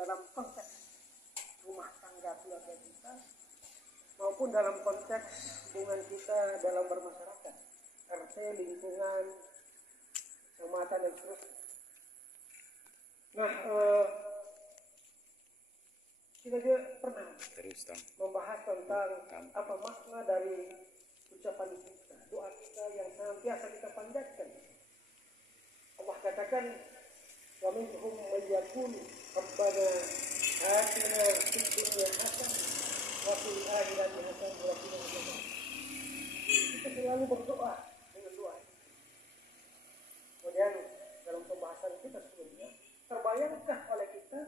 dalam konteks rumah tangga keluarga kita maupun dalam konteks hubungan kita dalam bermasyarakat, RT, lingkungan, kecamatan dan seterusnya. Nah, kita juga pernah membahas tentang apa makna dari ucapan kita, doa kita yang senantiasa kita panjatkan. Allah katakan, wa minhum may yaqulu rabbana atina fid dunya hasanah wa fil akhirati hasanah wa qina adzabannar. Kita selalu berdoa dengan doa. Kemudian dalam pembahasan kita sebelumnya, terbayangkah oleh kita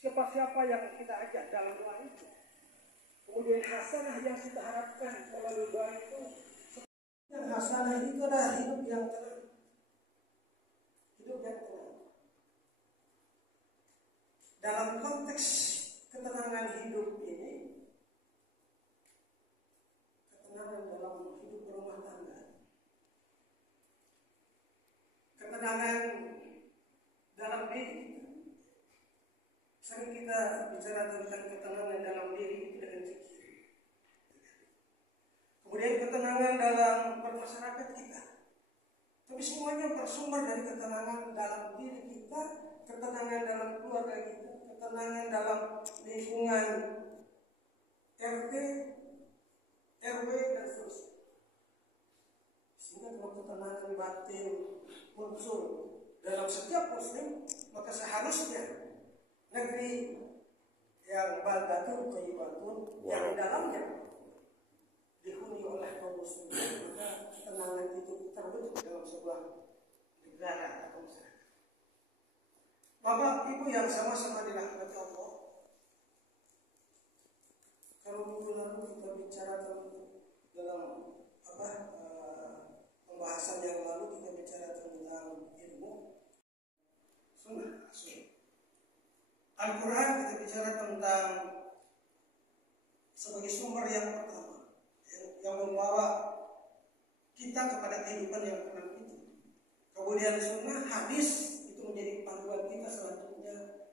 siapa-siapa yang kita ajak dalam doa itu? Kemudian hasanah yang kita harapkan melalui doa itu, yang hasanah itu adalah hidup yang tenang. Hidup yang tenang. Dalam konteks ketenangan hidup ini, ketenangan dalam hidup berumah tangga, ketenangan dalam diri kita. Sering kita bicara tentang ketenangan dalam diri itu dengan zikir. Kemudian ketenangan dalam bermasyarakat kita. Tapi semuanya bersumber dari ketenangan dalam diri kita, ketenangan dalam keluarga kita, ketenangan dalam lingkungan RT, RW dan seterusnya. Sehingga kalau ketenangan batin muncul dalam setiap muslim, maka seharusnya negeri yang baldatun thayyibatun yang dalamnya dihuni oleh kaum muslimin, maka ketenangan itu terbentuk dalam sebuah negara atau masyarakat. Bapak Ibu yang sama-sama dirahmati Allah, kalau minggu lalu kita bicara dalam pembahasan yang lalu kita bicara tentang ilmu sunnah rasul. Al-Quran kita bicara tentang sebagai sumber yang pertama yang membawa kita kepada kehidupan yang tenang itu. Kemudian sunnah hadis itu menjadi panduan kita selanjutnya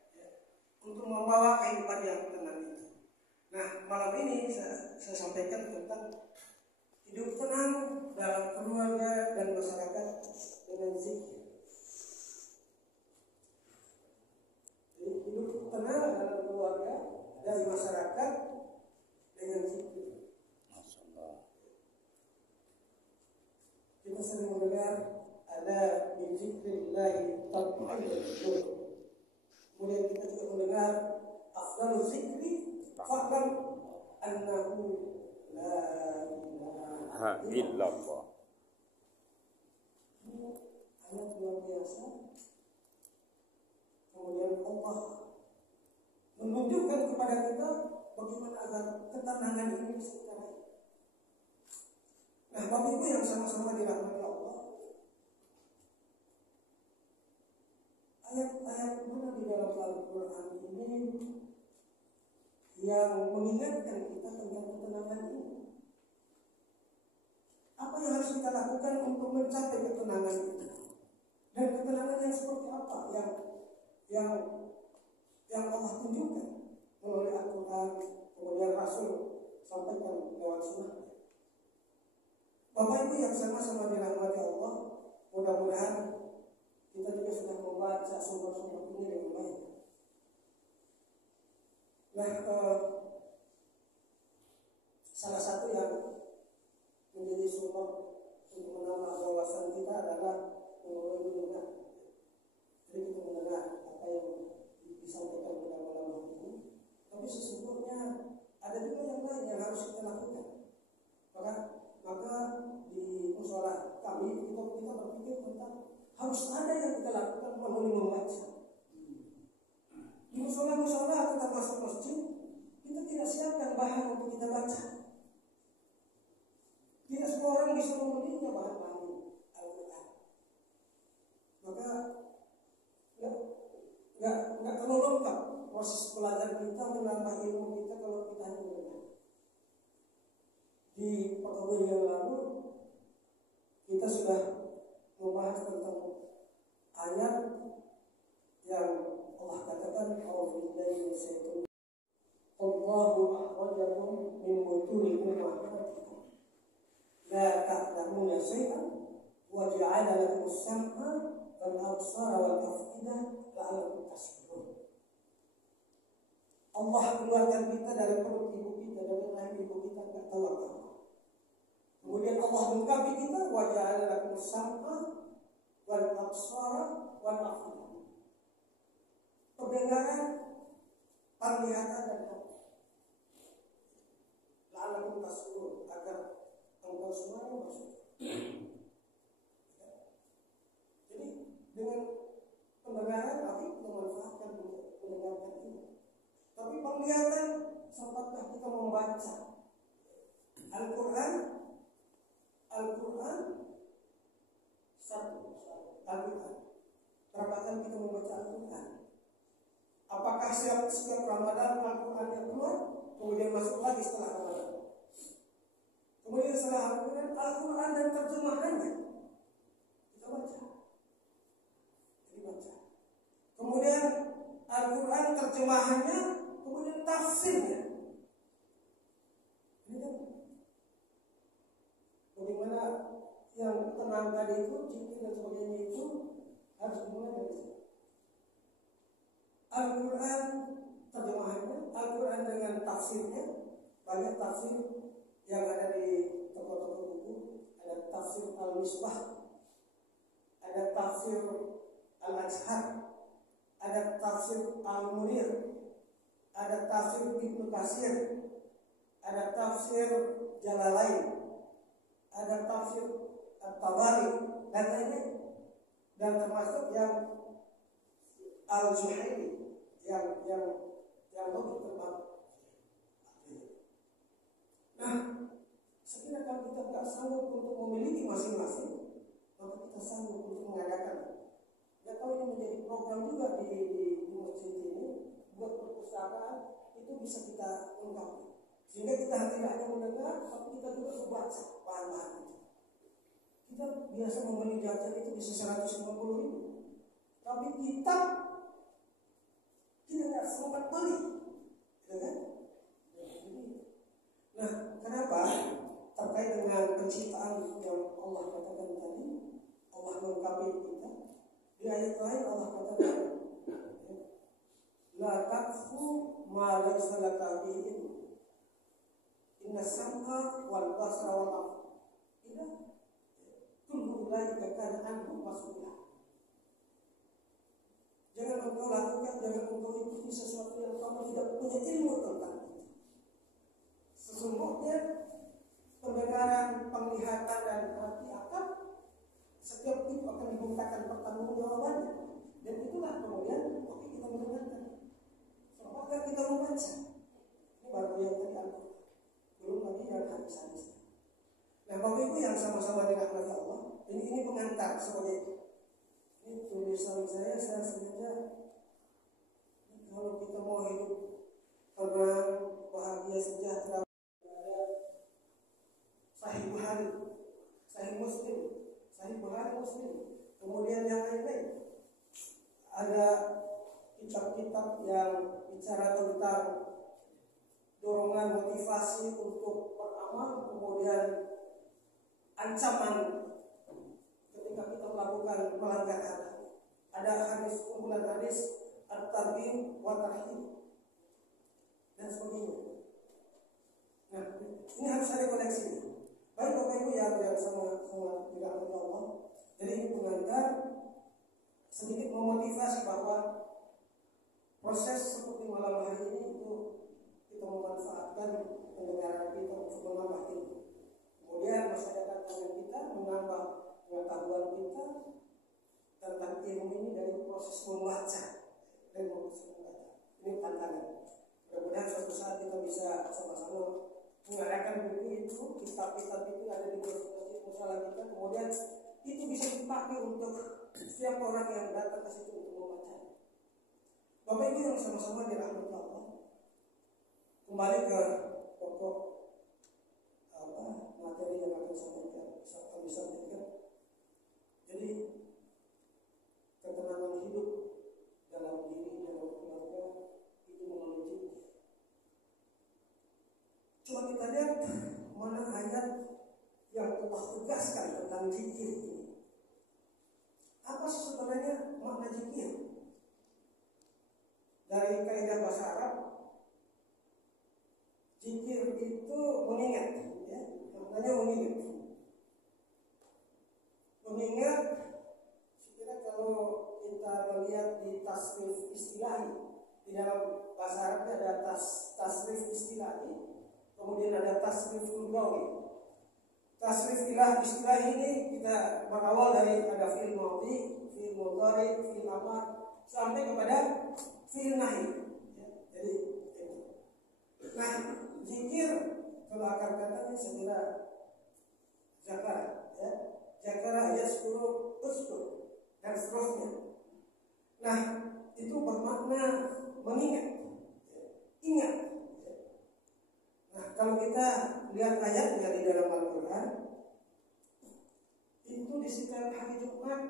untuk membawa kehidupan yang tenang itu. Nah, malam ini saya sampaikan tentang hidup tenang dalam keluarga dan masyarakat dengan zikir. Hidup tenang dalam keluarga dan masyarakat dengan zikir. Kita sering mendengar ada bi dzikrillahi tatma'innul qulub. Kemudian kita juga mendengar afdaluz zikri fa'lam annahu la ilaha illallah. Ayat luar biasa. Kemudian Allah menunjukkan kepada kita bagaimana agar ketenangan ini bisa kita raih. Nah, Bapak Ibu yang sama-sama dirahmati Allah, ayat-ayat mana di dalam Al-Quran ini yang mengingatkan kita tentang ketenangan ini? Apa yang harus kita lakukan untuk mencapai ketenangan itu? Dan ketenangan yang seperti apa yang Allah tunjukkan melalui Al-Quran, kemudian Rasul sampaikan lewat sunnah. Bapak Ibu yang sama-sama dirahmati Allah, mudah-mudahan kita juga sudah membaca sumber-sumber ini dengan baik. Nah, salah satu yang menjadi sumber untuk menambah wawasan kita adalah melalui mendengar. Jadi kita mendengar apa yang disampaikan ulama-ulama ini, tapi sesungguhnya ada juga yang lain yang harus kita lakukan. Maka di mushola kami kita berpikir tentang harus ada yang kita lakukan melalui membaca. Di mushola kita masuk masjid, kita tidak siapkan bahan untuk kita baca. Tidak semua orang bisa memilikinya bahan-bahan Al-Quran. Maka nggak terlalu lengkap proses belajar kita, menambah ilmu kita kalau kita hanya mendengar. Di pertemuan yang lalu kita sudah membahas tentang ayat yang Allah katakan, "A'udzu saytun. Allahu akhrajakum min butuni ummahatikum la ta'lamuna syai'an wa ja'ala lakum as-sam'a wal absara wal af'idah la'allakum tashkurun. Allah keluarkan kita dari perut ibu kita, dari rahim ibu kita, enggak tahu apa. Kemudian Allah mengkapi kita, wa ja'ala lakum as-sam'a wal absara wal af'idah. Pendengaran, penglihatan dan hati. La'allakum tashkurun, agar engkau semuanya masuk. Jadi dengan pendengaran kami memanfaatkan mendengarkan ini. Tapi penglihatan, sempatkah kita membaca Al-Quran? Al-Quran satu Al-Quran. Berapa kali kita membaca Al-Quran? Apakah setiap Ramadan Al-Quran yang keluar, kemudian masuk lagi setelah Ramadan? Kemudian setelah Al-Quran, Al-Quran dan terjemahannya kita baca. Jadi baca. Kemudian Al-Quran terjemahannya, kemudian tafsirnya. Ini kan bagaimana yang tenang tadi itu, zikir dan sebagainya itu harus dimulai dari sini. Al-Quran terjemahannya, Al-Quran dengan tafsirnya. Banyak tafsir yang ada di toko-toko buku. Ada tafsir Al-Misbah, ada tafsir Al-Azhar, ada tafsir Al-Munir, ada tafsir Ibnu Katsir, ada tafsir Jalalain, ada tafsir At-Tabari dan lainnya, dan termasuk yang Al-Zuhaili yang lebih tepat. Nah, sekiranya kalau kita tidak sanggup untuk memiliki masing-masing, maka kita sanggup untuk mengadakan. Ya, kalau ini menjadi program juga di masjid ini, buat perpustakaan itu bisa kita ungkapkan. Sehingga kita tidak hanya mendengar, tapi kita juga membaca bahan-bahan itu. Kita biasa membeli jajan itu bisa 150.000, tapi kitab kita tidak sempat beli, ya kan? Nah, kenapa? Terkait dengan penciptaan yang Allah katakan tadi, Allah melengkapi kita. Di ayat lain Allah katakan, la taqfu ma laysa laka bihi ilm. Inna sam'a wal basara wal af'idah kullu ulaika kana anhu mas'ula. Jangan engkau lakukan, jangan engkau ikuti sesuatu yang kamu tidak punya ilmu tentang itu. Sesungguhnya pendengaran, penglihatan dan hati akal setiap itu akan dimintakan pertanggungjawabannya. Dan itulah kemudian oke kita mendengarkan. Apakah kita membaca? Ini baru yang tadi Al-Quran, belum lagi yang hadis-hadis. Nah, Bapak Ibu yang sama-sama dirahmati Allah, ini pengantar sebagai ini tulisan saya sengaja. Kalau kita mau hidup tenang, bahagia, sejahtera, Sahih Bukhari, Sahih Muslim, Sahih Bukhari Muslim, kemudian yang lain-lain. Ada kitab-kitab yang bicara tentang dorongan motivasi untuk beramal, kemudian ancaman ketika kita melakukan melanggar hadis. Ada hadis, kumpulan hadis at-targhib wa tarhib dan sebagainya. Nah, ini harus ada koleksinya. Baik Bapak Ibu yang sama dirahmati Allah. Jadi ini pengantar sedikit memotivasi bahwa proses seperti malam hari ini itu kita memanfaatkan pendengaran kita untuk menambah ilmu. Kemudian masa datang kita menambah pengetahuan kita tentang ilmu ini dari proses membaca dan membaca. Ini tantangan. Mudah-mudahan suatu saat kita bisa sama-sama mengadakan buku itu, kitab-kitab itu ada di musola kita, kemudian itu bisa dipakai untuk setiap orang yang datang ke situ untuk membaca. Bapak Ibu yang sama-sama dirahmati Allah, kembali ke pokok materi yang akan kami sampaikan. Jadi ketenangan hidup dalam diri, dalam keluarga itu dari kaidah bahasa Arab, zikir itu mengingat, ya, maknanya mengingat. Mengingat, sekiranya kalau kita melihat di tasrif istilahi, di dalam bahasa Arabnya ada tasrif istilahi, kemudian ada tasrif lugawi. Tasrif istilah ini kita berawal dari ada fi'il madhi, fi'il mudhari, fi'il amar sampai kepada fi'il nahi. Ya, jadi nah, zikir kalau akar katanya segera zakar, ya, zakara yaskuru uskur dan seterusnya. Nah, itu bermakna mengingat, ya, ingat. Ya. Nah, kalau kita lihat ayatnya di dalam Al-Quran, itu di sekitar hari Jumat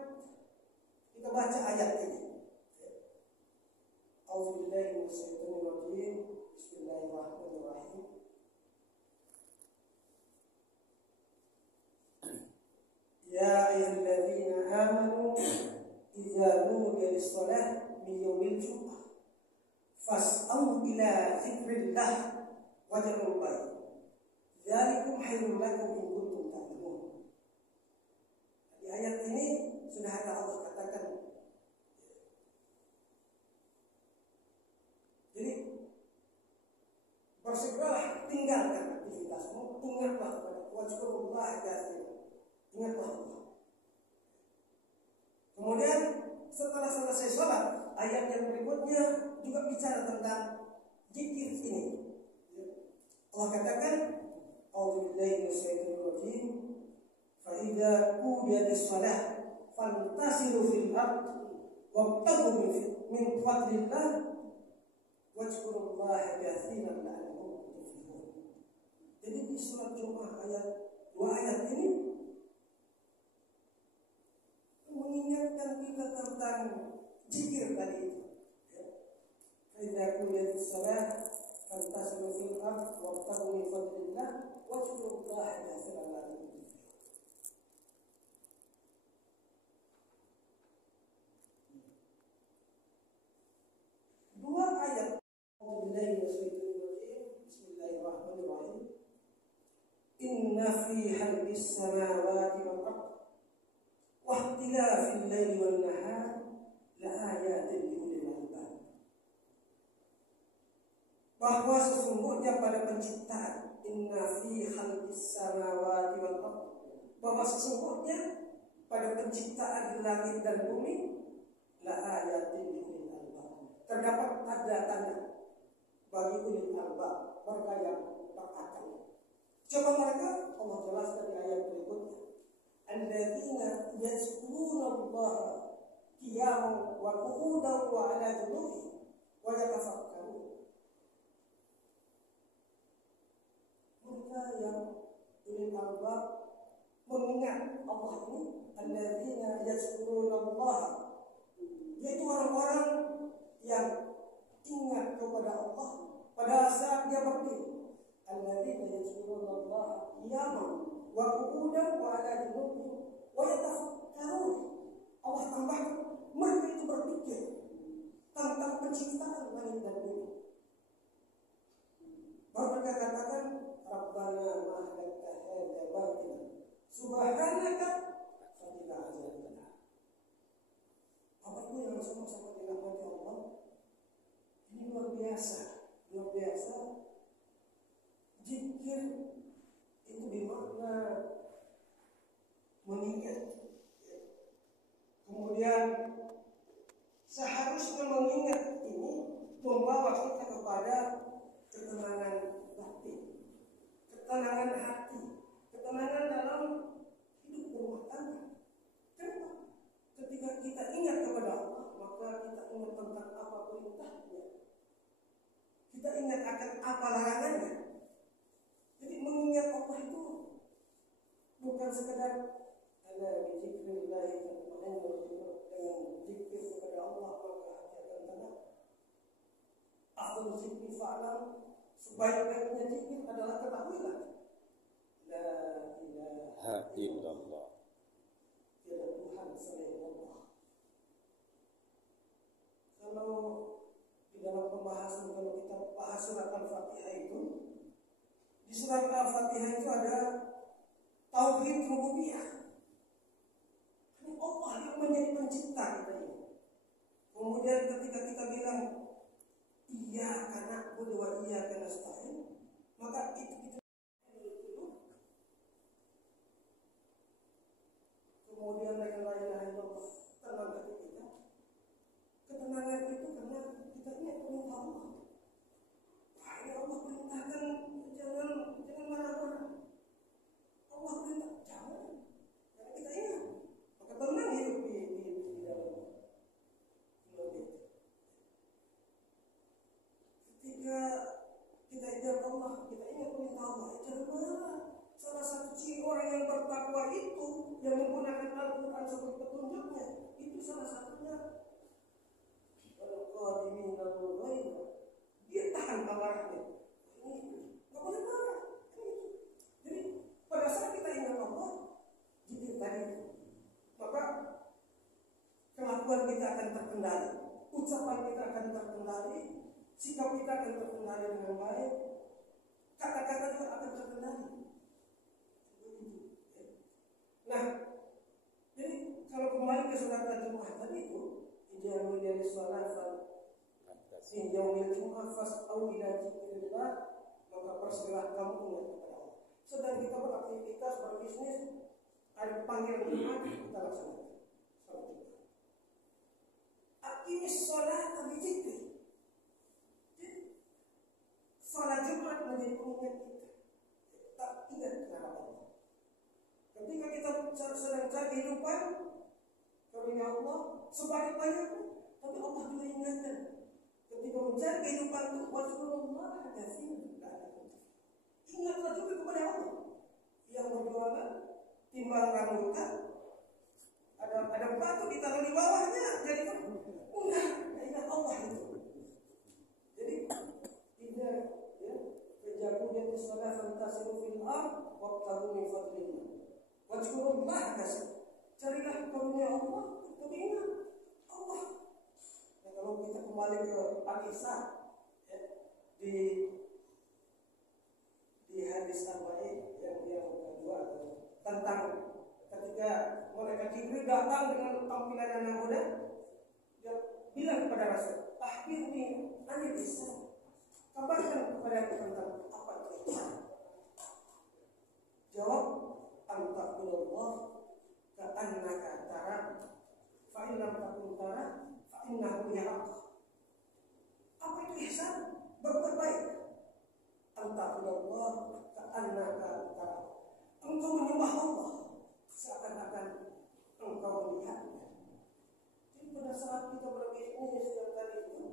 kita baca ayat ini. A'udzubillahi minasyaitonir rajim. Bismillahirrahmanirrahim. Ya ayyuhalladzina amanu idza nudiya lis-shalah min yaumil jumu'ah fas'au ila dzikrillah wa dharul bay'. Dzalikum khairul lakum in kuntum ta'lamun. Di ayat ini sudah ada Allah katakan. Jadi bersegeralah tinggalkan aktivitasmu, ingatlah kepada wajibullah katsira. Ingatlah Allah. Kemudian setelah selesai sholat, ayat yang berikutnya juga bicara tentang zikir ini. Allah katakan, A'udzubillahi minasyaitonir rajim. Fa idza qudiyatis shalah fantasiru fil ard wabtaghu min fadlillah wazkurullaha katsiran la'allakum tuflihun. Jadi di surat Jumat dua ayat ini mengingatkan kita tentang zikir tadi itu. Fa idza qudiyatis shalah fantasiru fil ard wabtaghu min fadlillah wazkurullaha katsiran la'allakum tuflihun. Dua ayat. Bismillahirrahmanirrahim. Inna fi khalqis samawati wal ardh wa ikhtilafil laili wan nahar la ayatin li ulil albab. Bahwa sesungguhnya pada penciptaan, inna fi khalqis samawati wal ardh, bahwa sesungguhnya pada penciptaan langit dan bumi, la ayatin li ulil albab, terdapat tanda-tanda bagi ulil albab, mereka yang berakal. Coba mereka Allah jelaskan di ayat berikutnya. Alladzina yazkuruna Allah qiyaman wa qu'udan wa 'ala junubihim wa yatafakkarun. Mereka yang ulil albab mengingat Allah ini, alladzina yazkuruna Allah, yaitu orang-orang yang ingat kepada Allah pada saat dia berdiri. Alladzina yazkuruna Allah qiyaman wa qu'udan wa 'ala junubihim wa yatafakkarun. Allah tambahkan, mereka itu berpikir tentang penciptaan langit dan bumi. Baru mereka katakan, Rabbana ma khalaqta hadza batilan subhanaka faqina adzabannar. Apa itu yang sama-sama dirahmati Allah? Ini luar biasa, luar biasa. Zikir itu bermakna mengingat. Kemudian seharusnya mengingat ini membawa kita kepada ketenangan batin, ketenangan hati, ketenangan dalam hidup berumah tangga. Kenapa? Ketika kita ingat kepada Allah, maka kita ingat tentang apa perintahnya, kita ingat akan apa larangannya. Jadi mengingat Allah itu bukan sekedar ada zikrillah dengan zikir kepada Allah maka hati akan tenang. Afdal zikri fa'lam, sebaik-baiknya zikir adalah ketahuilah la ilaha illallah, tiada Tuhan selain Allah. Kalau di di dalam pembahasan kalau kita bahas surat Al-Fatihah itu, di surat Al-Fatihah itu ada tauhid rububiyah. Ini Allah yang menjadi pencipta kita ini. Kemudian ketika kita bilang iya karena wa iya karena nasta'in, maka itu kemudian dengan la ilaha illallah tenang hati kita. Ketenangan itu karena kita ini perintah Allah. Wah, ini Allah perintahkan jangan marah-marah. Allah perintah jangan. Karena kita ingat, maka tenang hidup di dalam hidup. Ketika kita ingat Allah, kita ingat perintah Allah, jangan marah. Salah satu ciri orang yang bertakwa itu yang menggunakan Al-Quran sebagai petunjuknya, itu salah satunya dia tahan amarahnya. Nggak boleh marah. Jadi pada saat kita ingat Allah, zikir tadi, maka kelakuan kita akan terkendali, ucapan kita akan terkendali, sikap kita akan terkendali dengan baik, kata-kata juga akan terkendali. Nah, jadi kalau kembali ke surat Al-Jumu'ah tadi itu, ijazah dari salat Yaumil Jumu'ah fas'au ila dzikrillah, maka persilakan kamu ingat kepada Allah. Sedang kita beraktivitas, berbisnis, ada panggilan Jumat, kita laksanakan salat Jumat. Aqimis sholata bi dzikri. Salat Jumat menjadi pengingat kita. Tak ingat kepada Allah. Ketika kita sedang cari kehidupan, karunia Allah sebanyak-banyaknya, tapi Allah juga ingatkan. Ketika mencari kehidupan itu, wazkurullah katsiran. Ingatlah juga kepada Allah. Yang berjualan timbang rambutan, ada batu ditaruh di bawahnya, jadi ingat Allah itu. Jadi tidak ya, kejagunya salat fantasiru fil ard waqtahu min fadlillah. Wazkurullah katsiran. Carilah karunia Allah, tapi ingat Allah. Ya, kalau kita kembali ke Al-Isra ya, di hadis Arba'in yang kedua tentang ketika mereka Jibril datang dengan tampilan yang muda, dia bilang kepada Rasul, "Akhbirni anil Isra." Kabarkan kepada aku tentang apa itu Isra. Jawab, "Antaqulullah ka'annaka tara, fa in lam takun tara, fa innahu yarak." Apa itu ihsan? Berbuat baik. Antaqulullah ka'annaka tara. Engkau menyembah Allah seakan-akan engkau melihatnya. Jadi pada saat kita berbisnis yang tadi itu,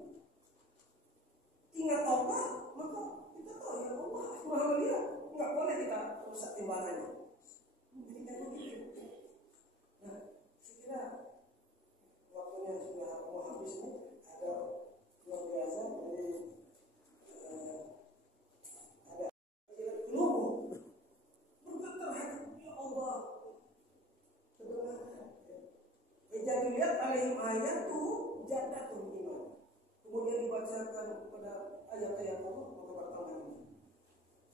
ingat Allah, maka kita tahu ya Allah Maha melihat. Enggak boleh kita rusak timbangannya. Jadi kan begitu. Nah, saya kira waktunya sudah mau habis nih. Ada luar biasa dari ada lugu bergetar hati ya Allah. Kebenaran. Jadi lihat alaihim ayatu jadatul iman. Kemudian dibacakan pada ayat-ayat Allah maka bertambah iman.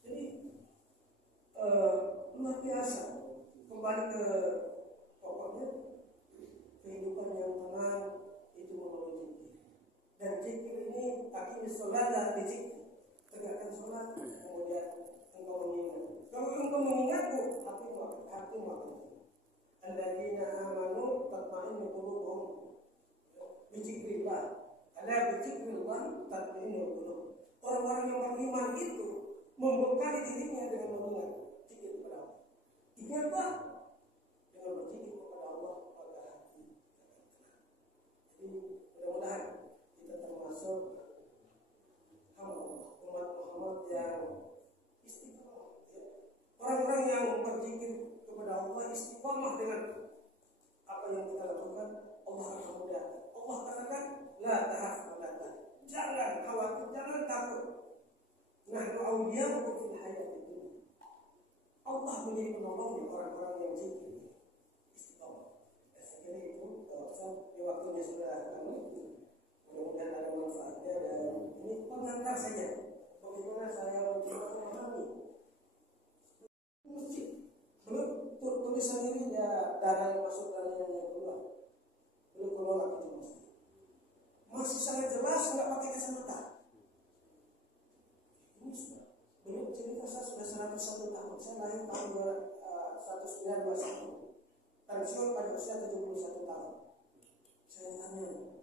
Jadi luar biasa. Kembali ke pokoknya, kehidupan yang tenang itu melalui zikir. Dan zikir ini aqimis sholata bi zikri. Tegakkan sholat, kemudian engkau mengingat. Kalau engkau mengingatku, hati makan. Alladzina amanu tatma'innu qulubuhum bi zikrillah. Ala bi zikrillah tatma'innul qulub. Orang-orang yang beriman itu membekali dirinya dengan mengingat zikir kepada Allah. Ingatlah dengan berzikir kepada Allah pada hati. Jadi mudah-mudahan kita termasuk hamba umat Muhammad yang istiqamah. Ya. Orang-orang yang berzikir kepada Allah istiqamah dengan apa yang kita lakukan, Allah akan mudah. Allah katakan, la tahaf wa la tahzan. Jangan khawatir, jangan takut. Nahnu awliya'ukum fil hayatid dunya. Allah menjadi penolongnya orang-orang yang zikir istiqamah. Saya kira itu di waktunya sudah kami. Mudah-mudahan ada manfaatnya dan pengantar saja. Bagaimana saya mencoba memahami. Belum tulisan ini ya dana yang masuk dan yang keluar. Belum kelola gitu mas. Masih sangat jelas nggak pakai kacamata. Ini sudah. Belum cerita saya sudah 101 tahun. Saya lahir tahun 1921. Pensiun pada usia 71 tahun. Saya tanya,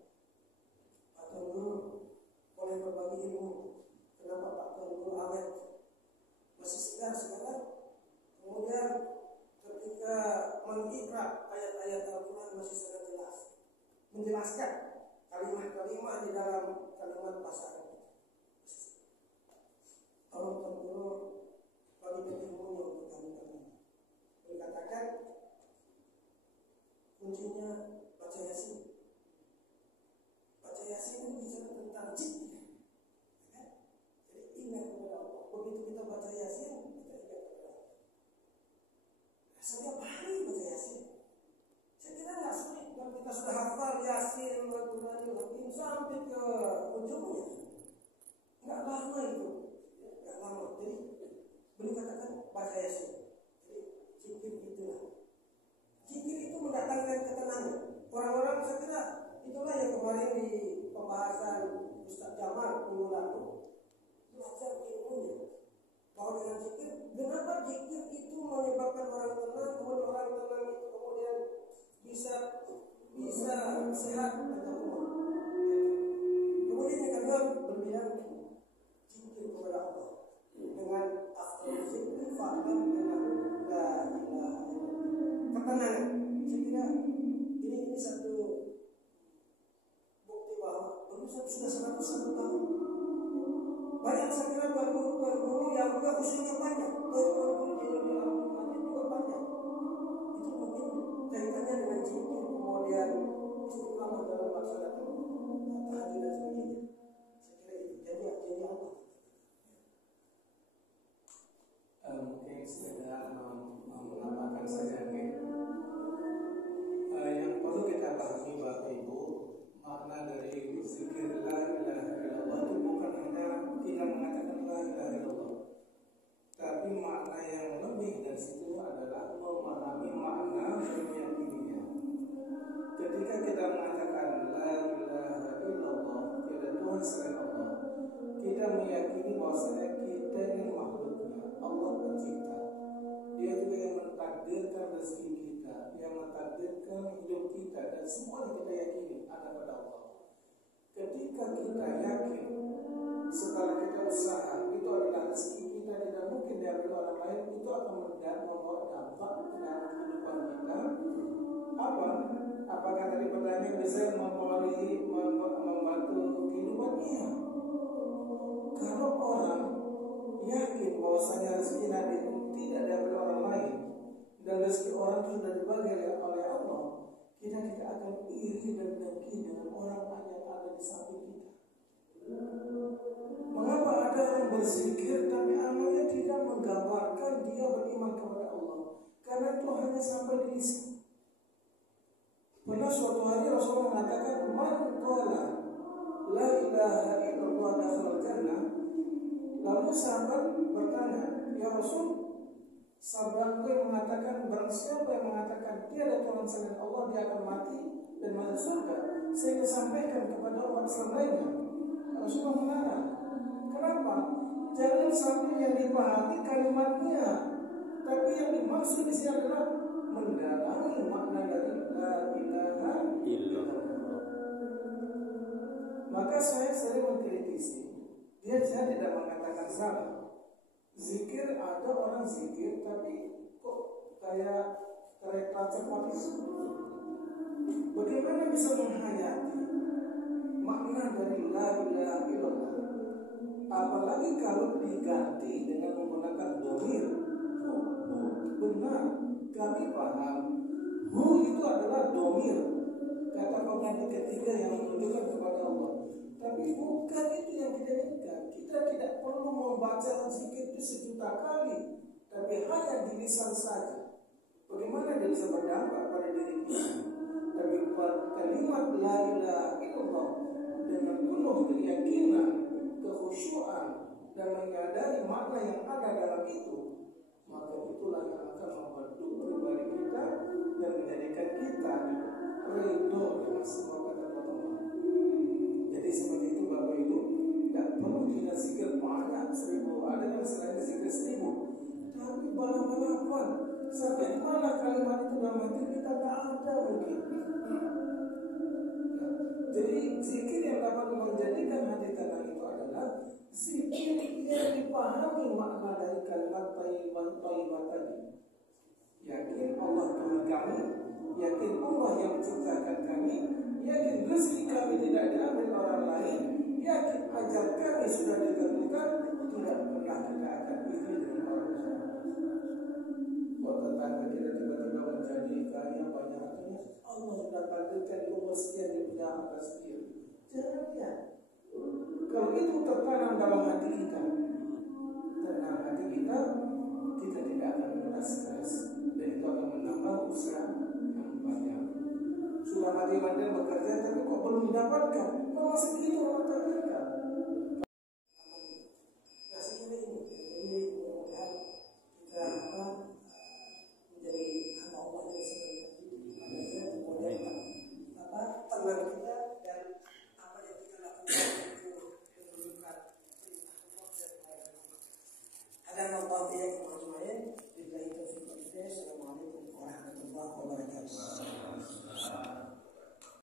Pak Tuan Guru boleh berbagi ilmu? Kenapa Pak Tuan Guru awet? Masih segar sekarang. Kemudian ketika mengikrar ayat-ayat Al-Quran masih sangat jelas, menjelaskan kalimat-kalimat di dalam kalimat pasangan. Tolong Tuan Guru bagi ilmunya untuk kami. Dikatakan kuncinya baca Yasin. Baca Yasin itu bicara tentang jin. Jadi ingat kepada Allah. Begitu kita baca Yasin, kita ingat kepada Allah. Setiap hari baca Yasin. Saya kira nggak sulit kalau kita sudah hafal Yasin, Al-Quran sampai ke ujungnya. Nggak lama itu, nggak lama. Jadi beliau katakan baca Yasin. Jadi zikir itulah. Zikir itu mendatangkan ketenangan. Orang-orang saya kira itulah yang kemarin di pembahasan Ustaz Jamal minggu lalu belajar ilmunya. Bahwa dengan zikir, kenapa zikir itu menyebabkan orang tenang, kemudian orang tenang itu kemudian bisa sehat atau umur. Kemudian yang kedua berbilang zikir kepada Allah dengan afdal zikir fa'lam dengan la ilaha ketenangan. Saya kira ini satu bukti bahwa berusaha sudah 101 tahun. Banyak saya kira guru yang juga usianya banyak, guru di juga banyak. Itu mungkin kaitannya dengan zikir, kemudian istiqamah dalam melaksanakan tahajud dan sebagainya. Saya kira itu jadi Allah. Mungkin sekedar menambahkan saja yang perlu kita pahami Bapak Ibu, makna dari zikir la ilaha illallah itu bukan hanya kita mengatakan la ilaha illallah, tapi makna yang lebih dari situ adalah memahami makna dan meyakininya. Ketika kita mengatakan la ilaha illallah, tidak Tuhan selain Allah, kita meyakini bahwasanya kita ini makhluknya, Allah pencipta. Dia juga yang mentakdirkan rezeki kita, yang mentakdirkan hidup kita, dan semua yang kita yakini ada pada Allah. Ketika kita yakin setelah kita usaha itu adalah rezeki kita, tidak mungkin diambil orang lain, itu akan membawa dampak ke dalam kehidupan kita. Apakah tadi pertanyaan bisa membantu kehidupannya? Kalau orang yakin bahwasanya rezeki Nabi itu tidak diambil orang lain dan rezeki orang itu sudah dibagi oleh Allah, kita tidak akan iri dan dengki dengan orang yang ada di samping kita. Mengapa ada orang berzikir tapi amalnya tidak menggambarkan dia beriman kepada Allah? Karena itu hanya sampai di lisan. Pernah suatu hari Rasulullah mengatakan, "Man qala la ilaha illallah dakhala jannah." Lalu sahabat bertanya, "Ya Rasul, sabda yang mengatakan barang siapa yang mengatakan tiada Tuhan selain Allah, dia akan mati dan masuk surga." Saya sampaikan kepada umat Islam lainnya, Rasulullah melarang. Kenapa? Jangan sampai yang dipahami kalimatnya, tapi yang dimaksud di sini adalah mendalami makna dari la ilaha illallah. Maka saya sering mengkritisi, saya tidak mengatakan salah. Zikir, ada orang zikir tapi kok kayak kereta cepat itu. Bagaimana bisa menghayati makna dari la ilaha illallah? Apalagi kalau diganti dengan menggunakan dhamir. Benar, kami paham. Hu itu adalah dhamir, kata pengganti ketiga yang menunjukkan kepada Allah. Tapi bukan itu yang kita inginkan. Kita tidak perlu membaca zikir itu sejuta kali, tapi hanya di lisan saja. Bagaimana dia bisa berdampak pada diri kita? Tapi kalimat la ilaha illallah dengan penuh keyakinan, dan menyadari makna yang ada dalam itu, maka itulah yang akan membentuk pribadi kita dan menjadikan kita ridho dengan semua kata-kata Allah. Jadi seperti itu Bapak Ibu, tidak perlu kita zikir banyak 1000, ada yang selain zikir 1000, tapi balapan sampai mana kalimat itu dalam hati kita tak ada mungkin. Jadi zikir yang dapat menjadikan hati tenang itu adalah zikir yang dipahami makna dari kalimat thayyibah tadi. Yakin Allah Tuhan kami, yakin Allah yang menciptakan kami, yakin rezeki kami tidak diambil orang lain, yakin ajal kami sudah ditentukan, tidak pernah kita akan iri dengan orang lain. Kalau tetangga kita tiba-tiba menjadi kaya banyak hartanya, Allah sudah takdirkan umur sekian dia punya harta sekian. Jangan ya. Kalau itu tertanam dalam hati kita, tenang hati kita, kita tidak akan merasa stres dan itu akan menambah usaha yang banyak. Sudah mati-mati bekerja tapi kok belum mendapatkan, masih